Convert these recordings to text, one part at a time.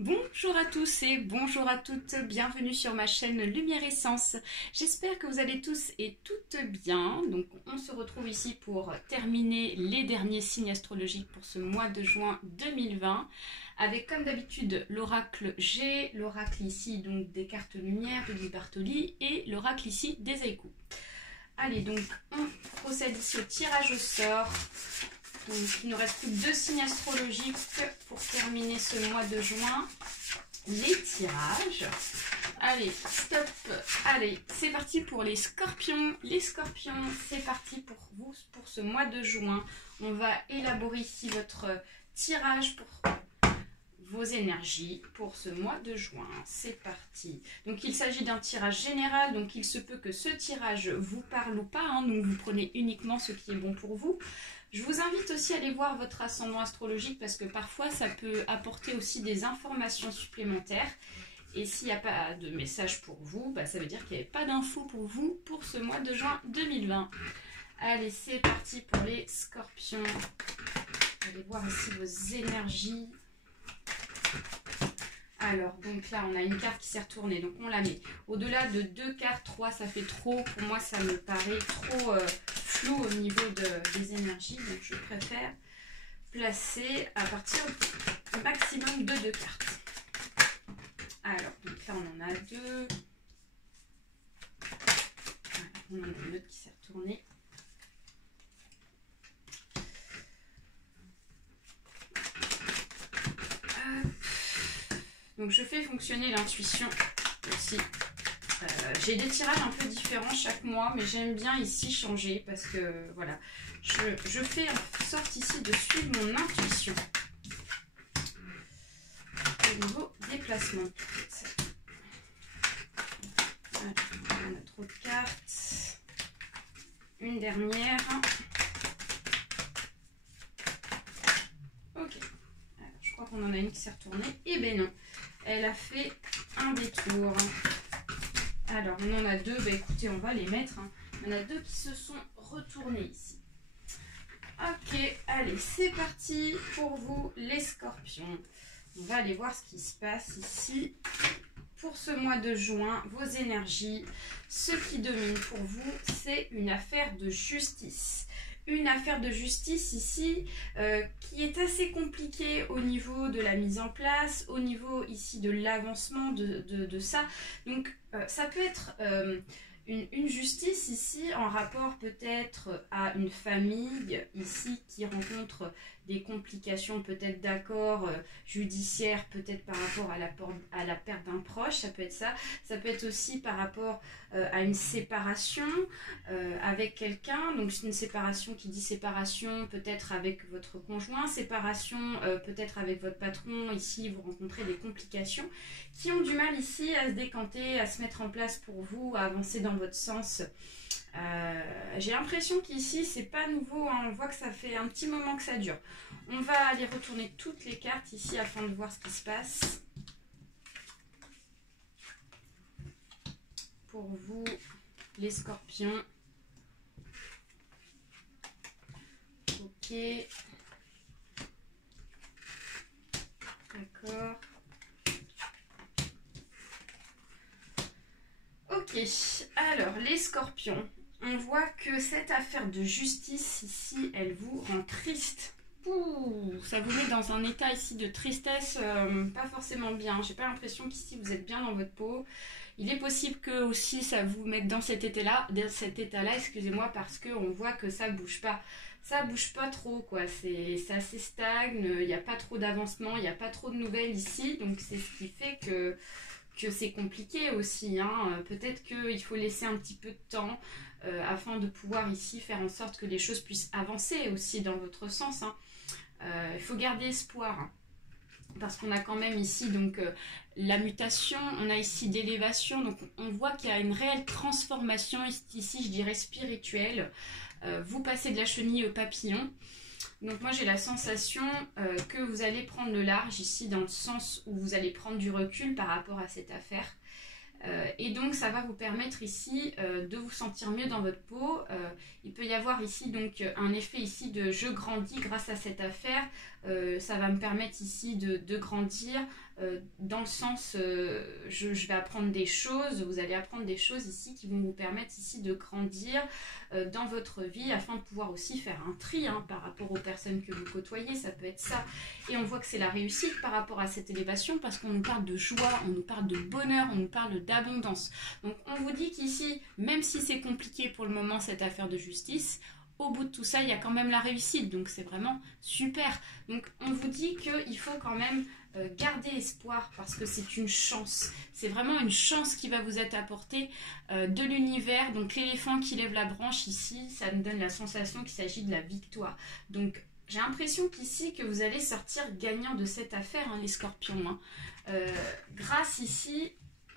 Bonjour à tous et bonjour à toutes, bienvenue sur ma chaîne Lumière Essence. J'espère que vous allez tous et toutes bien. Donc on se retrouve ici pour terminer les derniers signes astrologiques pour ce mois de juin 2020 avec comme d'habitude l'oracle G, l'oracle ici donc des cartes lumière de Guy Bartoli et l'oracle ici des haïkus. Allez, donc on procède ici au tirage au sort. Donc, il nous reste plus que 2 signes astrologiques pour terminer ce mois de juin. Les tirages. Allez, stop. Allez, c'est parti pour les scorpions. Les scorpions, c'est parti pour vous pour ce mois de juin. On va élaborer ici votre tirage pour vos énergies pour ce mois de juin. C'est parti. Donc il s'agit d'un tirage général, donc il se peut que ce tirage vous parle ou pas, hein, donc vous prenez uniquement ce qui est bon pour vous. Je vous invite aussi à aller voir votre ascendant astrologique parce que parfois ça peut apporter aussi des informations supplémentaires. Et s'il n'y a pas de message pour vous, bah, ça veut dire qu'il n'y avait pas d'infos pour vous pour ce mois de juin 2020. Allez, c'est parti pour les scorpions. Allez voir ici vos énergies. Alors, donc là, on a une carte qui s'est retournée, donc on la met. Au-delà de 2 cartes, 3, ça fait trop. Pour moi, ça me paraît trop flou au niveau des énergies. Donc, je préfère placer à partir du maximum de 2 cartes. Alors, donc là, on en a 2. Voilà, on en a une autre qui s'est retournée. Donc je fais fonctionner l'intuition aussi. J'ai des tirages un peu différents chaque mois, mais j'aime bien ici changer parce que voilà, je fais en sorte ici de suivre mon intuition au niveau des placements. Voilà, on a trop de cartes. Une dernière. Ok. Alors, je crois qu'on en a une qui s'est retournée. Eh ben non. Elle a fait un détour. Alors, on en a 2. Bah, écoutez, on va les mettre. Hein. On en a 2 qui se sont retournés ici. Ok, allez, c'est parti pour vous, les scorpions. On va aller voir ce qui se passe ici. Pour ce mois de juin, vos énergies, ce qui domine pour vous, c'est une affaire de justice. Une affaire de justice ici qui est assez compliquée au niveau de la mise en place, au niveau ici de l'avancement de ça. Donc ça peut être une justice ici en rapport peut-être à une famille ici qui rencontre des complications peut-être d'accords judiciaires, peut-être par rapport à la perte d'un proche, ça peut être ça. Ça peut être aussi par rapport à une séparation avec quelqu'un. Donc c'est une séparation qui dit séparation peut-être avec votre conjoint, séparation peut-être avec votre patron. Ici vous rencontrez des complications qui ont du mal ici à se décanter, à se mettre en place pour vous, à avancer dans votre sens. J'ai l'impression qu'ici c'est pas nouveau, hein. On voit que ça fait un petit moment que ça dure. On va aller retourner toutes les cartes ici afin de voir ce qui se passe pour vous, les scorpions. Ok, d'accord. Ok, alors les scorpions, on voit que cette affaire de justice ici, elle vous rend triste. Ouh, ça vous met dans un état ici de tristesse, pas forcément bien. J'ai pas l'impression qu'ici vous êtes bien dans votre peau. Il est possible que aussi ça vous mette dans cet état-là, excusez-moi, parce qu'on voit que ça bouge pas. Ça bouge pas trop, quoi. C'est assez stagne, il n'y a pas trop d'avancement, il n'y a pas trop de nouvelles ici. Donc c'est ce qui fait que c'est compliqué aussi, hein. Peut-être qu'il faut laisser un petit peu de temps afin de pouvoir ici faire en sorte que les choses puissent avancer aussi dans votre sens, hein. Il faut garder espoir, hein, parce qu'on a quand même ici donc la mutation, on a ici d'élévation, donc on voit qu'il y a une réelle transformation ici, je dirais spirituelle. Vous passez de la chenille au papillon. Donc moi j'ai la sensation que vous allez prendre le large ici dans le sens où vous allez prendre du recul par rapport à cette affaire. Et donc ça va vous permettre ici de vous sentir mieux dans votre peau. Il peut y avoir ici donc un effet ici de je grandis grâce à cette affaire. ça va me permettre ici de grandir dans le sens, je vais apprendre des choses, vous allez apprendre des choses ici qui vont vous permettre ici de grandir dans votre vie afin de pouvoir aussi faire un tri par rapport aux personnes que vous côtoyez, ça peut être ça. Et on voit que c'est la réussite par rapport à cette élévation parce qu'on nous parle de joie, on nous parle de bonheur, on nous parle d'abondance. Donc on vous dit qu'ici, même si c'est compliqué pour le moment cette affaire de justice, au bout de tout ça, il y a quand même la réussite, donc c'est vraiment super. Donc on vous dit qu'il faut quand même garder espoir parce que c'est une chance. C'est vraiment une chance qui va vous être apportée de l'univers. Donc l'éléphant qui lève la branche ici, ça nous donne la sensation qu'il s'agit de la victoire. Donc j'ai l'impression qu'ici que vous allez sortir gagnant de cette affaire, les scorpions. Grâce ici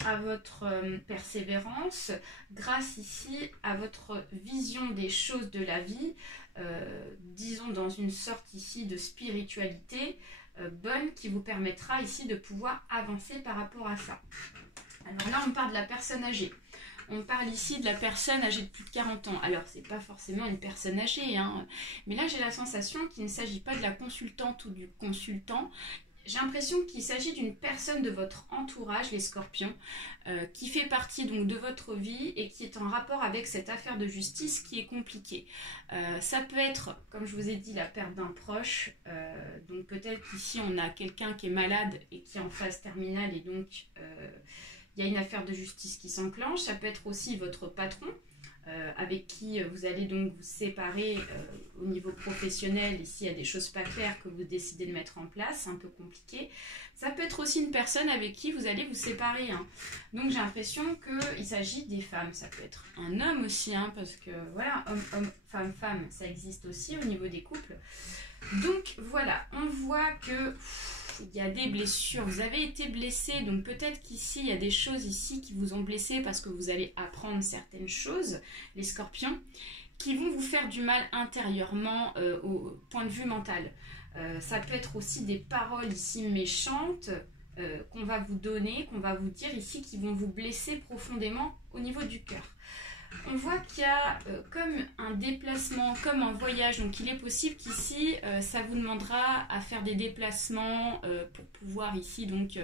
à votre persévérance, grâce ici à votre vision des choses de la vie, disons dans une sorte ici de spiritualité bonne qui vous permettra ici de pouvoir avancer par rapport à ça. Alors là on parle de la personne âgée. On parle ici de la personne âgée de plus de 40 ans. Alors, c'est pas forcément une personne âgée, mais là, j'ai la sensation qu'il ne s'agit pas de la consultante ou du consultant. J'ai l'impression qu'il s'agit d'une personne de votre entourage, les scorpions, qui fait partie donc de votre vie et qui est en rapport avec cette affaire de justice qui est compliquée. Ça peut être, comme je vous ai dit, la perte d'un proche. Donc peut-être qu'ici, on a quelqu'un qui est malade et qui est en phase terminale et donc il y a une affaire de justice qui s'enclenche. Ça peut être aussi votre patron avec qui vous allez donc vous séparer au niveau professionnel. Ici, il y a des choses pas claires que vous décidez de mettre en place, c'est un peu compliqué. Ça peut être aussi une personne avec qui vous allez vous séparer. Donc j'ai l'impression qu'il s'agit des femmes. Ça peut être un homme aussi, parce que voilà, homme, femme, ça existe aussi au niveau des couples. Donc voilà, on voit que il y a des blessures, vous avez été blessé, donc peut-être qu'ici il y a des choses ici qui vous ont blessé parce que vous allez apprendre certaines choses, les scorpions, qui vont vous faire du mal intérieurement au point de vue mental. Ça peut être aussi des paroles ici méchantes qu'on va vous donner, qu'on va vous dire ici, qui vont vous blesser profondément au niveau du cœur. On voit qu'il y a comme un déplacement, comme un voyage. Donc il est possible qu'ici, ça vous demandera à faire des déplacements pour pouvoir ici donc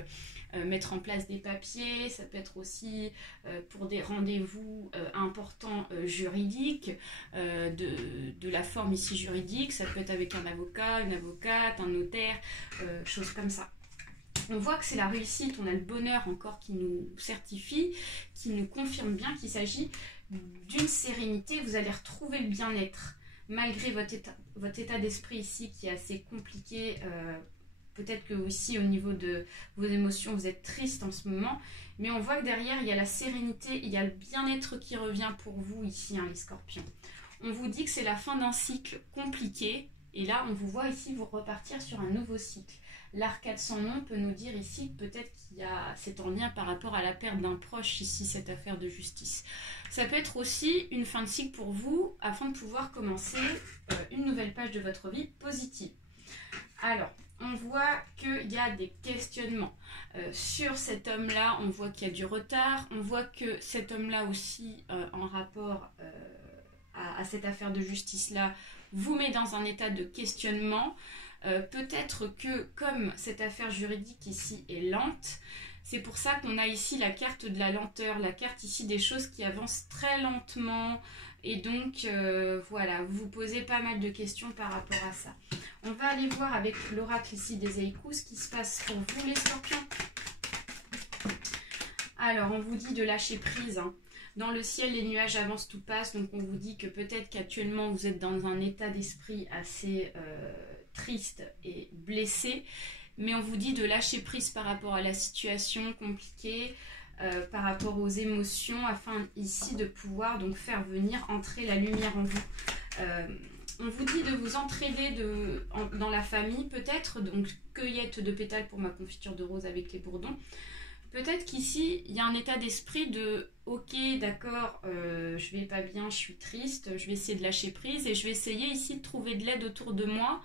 mettre en place des papiers. Ça peut être aussi pour des rendez-vous importants juridiques, de la forme ici juridique. Ça peut être avec un avocat, une avocate, un notaire, choses comme ça. On voit que c'est la réussite, on a le bonheur encore qui nous certifie, qui nous confirme bien qu'il s'agit d'une sérénité. Vous allez retrouver le bien-être malgré votre état d'esprit ici qui est assez compliqué. Peut-être que aussi au niveau de vos émotions vous êtes triste en ce moment, mais on voit que derrière il y a la sérénité, il y a le bien-être qui revient pour vous ici, les scorpions. On vous dit que c'est la fin d'un cycle compliqué et là on vous voit ici vous repartir sur un nouveau cycle. L'arcade sans nom peut nous dire ici que peut-être qu'il y a c'est en lien par rapport à la perte d'un proche ici, cette affaire de justice. Ça peut être aussi une fin de cycle pour vous afin de pouvoir commencer une nouvelle page de votre vie positive. Alors, on voit qu'il y a des questionnements sur cet homme-là, on voit qu'il y a du retard, on voit que cet homme-là aussi en rapport à cette affaire de justice-là vous met dans un état de questionnement. Peut-être que comme cette affaire juridique ici est lente, c'est pour ça qu'on a ici la carte de la lenteur, la carte ici des choses qui avancent très lentement et donc voilà, vous vous posez pas mal de questions par rapport à ça. On va aller voir avec l'oracle ici des Haïkus ce qui se passe pour vous les scorpions. Alors on vous dit de lâcher prise. Dans le ciel, les nuages avancent, tout passe. Donc on vous dit que peut-être qu'actuellement vous êtes dans un état d'esprit assez triste et blessé. Mais on vous dit de lâcher prise par rapport à la situation compliquée, par rapport aux émotions, afin ici de pouvoir donc faire venir entrer la lumière en vous. On vous dit de vous entraider dans la famille peut-être, donc cueillette de pétales pour ma confiture de rose avec les bourdons. Peut-être qu'ici, il y a un état d'esprit de « Ok, d'accord, je vais pas bien, je suis triste, je vais essayer de lâcher prise et je vais essayer ici de trouver de l'aide autour de moi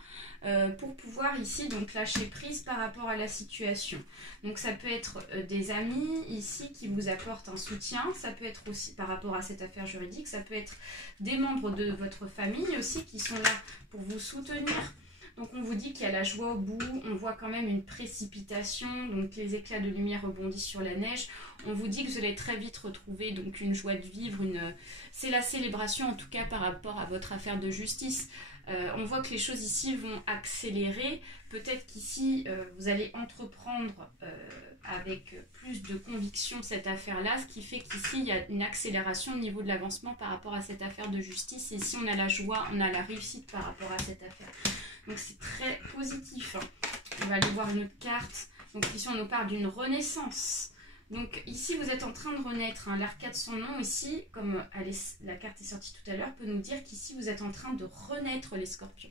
pour pouvoir ici donc lâcher prise par rapport à la situation. » Donc ça peut être des amis ici qui vous apportent un soutien, ça peut être aussi par rapport à cette affaire juridique, ça peut être des membres de votre famille aussi qui sont là pour vous soutenir. Donc on vous dit qu'il y a la joie au bout, on voit quand même une précipitation, donc les éclats de lumière rebondissent sur la neige. On vous dit que vous allez très vite retrouver donc une joie de vivre, c'est la célébration en tout cas par rapport à votre affaire de justice. On voit que les choses ici vont accélérer. Peut-être qu'ici, vous allez entreprendre avec plus de conviction cette affaire-là, ce qui fait qu'ici, il y a une accélération au niveau de l'avancement par rapport à cette affaire de justice. Et ici, on a la joie, on a la réussite par rapport à cette affaire. Donc, c'est très positif. On va aller voir une autre carte. Donc, ici, on nous parle d'une renaissance. Donc ici, vous êtes en train de renaître. Hein. L'arcade sans nom, ici, comme la carte est sortie tout à l'heure, peut nous dire qu'ici, vous êtes en train de renaître les scorpions.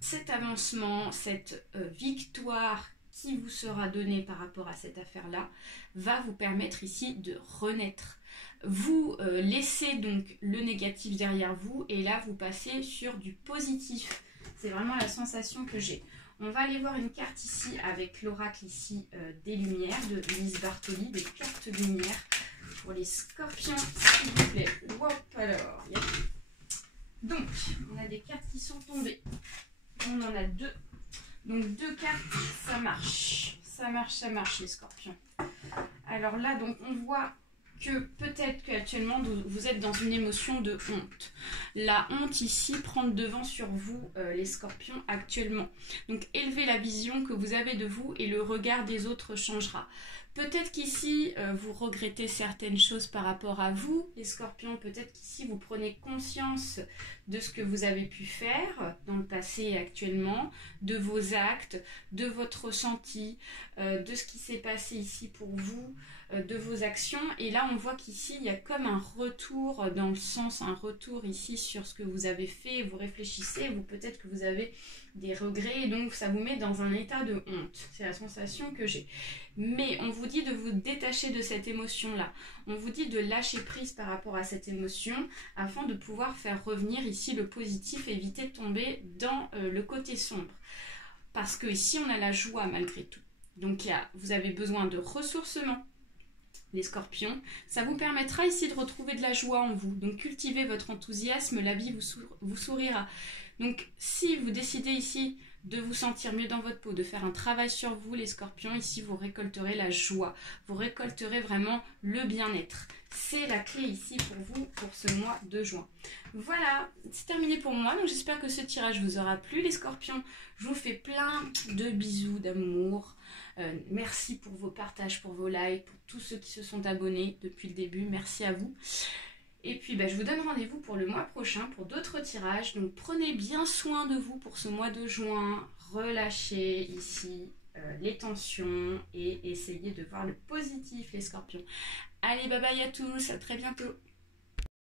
Cet avancement, cette victoire qui vous sera donnée par rapport à cette affaire-là, va vous permettre ici de renaître. Vous laissez donc le négatif derrière vous et là, vous passez sur du positif. C'est vraiment la sensation que j'ai. On va aller voir une carte ici avec l'oracle ici des lumières de Lise Bartoli, des cartes lumière pour les scorpions, s'il vous plaît. Hop, alors, yep. Donc, on a des cartes qui sont tombées. On en a deux. Donc, deux cartes, ça marche. Ça marche, les scorpions. Alors là, donc, on voit que peut-être qu'actuellement vous êtes dans une émotion de honte. La honte ici prend le devant sur vous, les scorpions, actuellement. Donc élevez la vision que vous avez de vous et le regard des autres changera. Peut-être qu'ici, vous regrettez certaines choses par rapport à vous, les scorpions. Peut-être qu'ici, vous prenez conscience de ce que vous avez pu faire dans le passé et actuellement, de vos actes, de votre ressenti, de ce qui s'est passé ici pour vous, de vos actions. Et là, on voit qu'ici, il y a comme un retour dans le sens, un retour ici sur ce que vous avez fait. Vous réfléchissez, vous peut-être que vous avez des regrets et donc ça vous met dans un état de honte. C'est la sensation que j'ai. Mais on vous dit de vous détacher de cette émotion-là. On vous dit de lâcher prise par rapport à cette émotion afin de pouvoir faire revenir ici le positif et éviter de tomber dans le côté sombre. Parce que ici, on a la joie malgré tout. Donc, vous avez besoin de ressourcement. Les scorpions, ça vous permettra ici de retrouver de la joie en vous. Donc, cultivez votre enthousiasme, la vie vous sourira. Donc, si vous décidez ici de vous sentir mieux dans votre peau, de faire un travail sur vous, les scorpions, ici, vous récolterez la joie. Vous récolterez vraiment le bien-être. C'est la clé ici pour vous, pour ce mois de juin. Voilà, c'est terminé pour moi. Donc, j'espère que ce tirage vous aura plu, les scorpions. Je vous fais plein de bisous d'amour. Merci pour vos partages, pour vos likes, pour tous ceux qui se sont abonnés depuis le début. Merci à vous. Et puis, je vous donne rendez-vous pour le mois prochain pour d'autres tirages. Donc, prenez bien soin de vous pour ce mois de juin. Relâchez ici les tensions et essayez de voir le positif, les scorpions. Allez, bye bye à tous. À très bientôt.